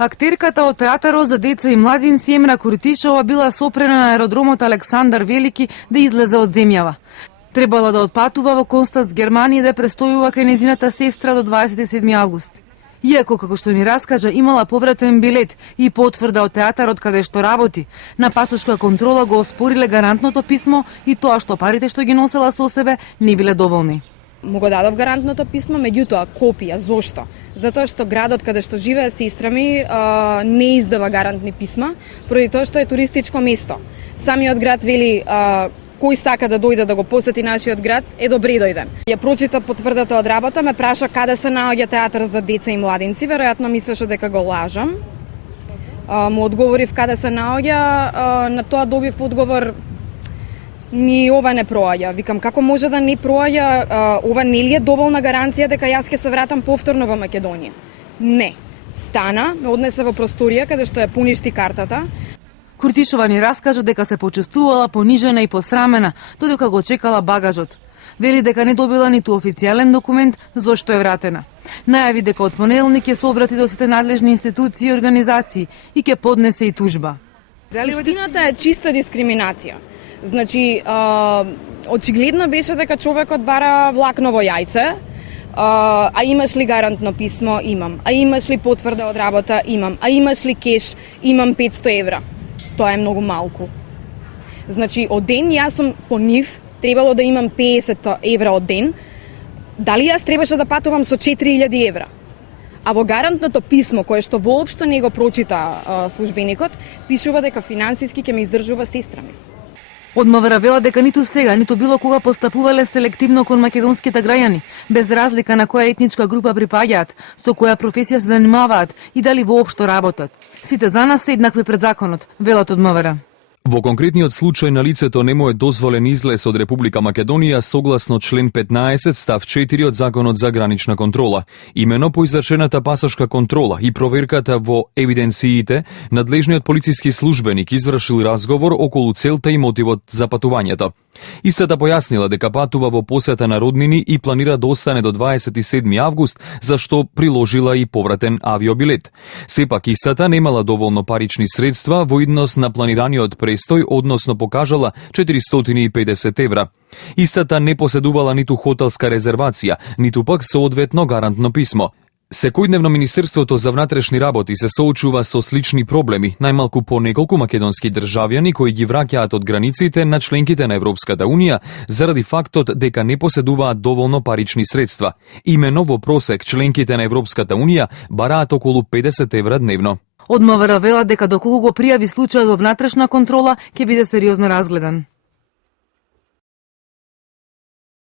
Актерката од театарот за деца и младинци Емра Куртишова била сопрена на аеродромот Александар Велики да излезе од земјава. Требала да отпатува во Констанц, Германија, да престојува кај нејзината сестра до 27 август. Иако, како што ни раскажа, имала повратен билет и потврда од театарот каде што работи, на пасошка контрола го оспориле гарантното писмо и тоа што парите што ги носела со себе не биле доволни. Му го дадов гарантното писмо, меѓутоа копија. Зошто? Затоа што градот каде што живее сестра ми не издава гарантни писма, поради тоа што е туристичко место. Самиот град вели кој сака да дојде да го посети нашиот град, е добре дојден. Ја прочита потврдата од работа, ме праша каде се наоѓа театар за деца и младинци, веројатно мислеше дека го лажам. Му одговорив каде се наоѓа, на тоа добив одговор: ни ова не проаѓа. Викам, како може да не проаѓа, ова не ли е доволна гаранција дека јас ќе се вратам повторно во Македонија? Не. Стана, ме однесе во просторија каде што ја поништи картата. Куртишова ни раскажа дека се почувствувала понижена и посрамена, додека го чекала багажот. Вели дека не добила ниту официјален документ зошто е вратена. Најави дека од понеделник ќе се обрати до сите надлежни институции и организации и ќе поднесе и тужба. Суштината е чиста дискриминација. Значи, очигледно беше дека човекот бара влакново јајце, а имаш ли гарантно писмо? Имам. А имаш ли потврда од работа? Имам. А имаш ли кеш? Имам 500 евра. Тоа е многу малку. Значи, од ден јас сум по нив, требало да имам 50 евра од ден. Дали јас требаше да патувам со 4000 евра? А во гарантното писмо, кое што воопшто не го прочита службеникот, пишува дека финансиски ќе ме издржува сестра ми. Од МВР вела дека ниту сега, ниту било кога постапувале селективно кон македонските граѓани, без разлика на која етничка група припаѓаат, со која професија се занимаваат и дали воопшто работат. Сите за нас се еднакви пред законот, велат од МВР. Во конкретниот случај на лицето не му е дозволен излез од Република Македонија согласно член 15 став 4 од Законот за гранична контрола. Имено по извршената пасошка контрола и проверката во евиденциите, надлежниот полициски службеник извршил разговор околу целта и мотивот за патувањето. Истата појаснила дека патува во посета на роднини и планира да остане до 27 август, за што приложила и повратен авиобилет. Сепак истата немала доволно парични средства во иднос на планираниот престој, односно покажала 450 евра. Истата не поседувала ниту хотелска резервација, ниту пак соодветно гарантно писмо. Секојдневно Министерството за внатрешни работи се соочува со слични проблеми, најмалку по неколку македонски државјани кои ги враќаат од границите на членките на Европската Унија заради фактот дека не поседуваат доволно парични средства. Имено во просек членките на Европската Унија бараат околу 50 евра дневно. Од МВР вела дека доколку го пријави случајот во внатрешна контрола ќе биде сериозно разгледан.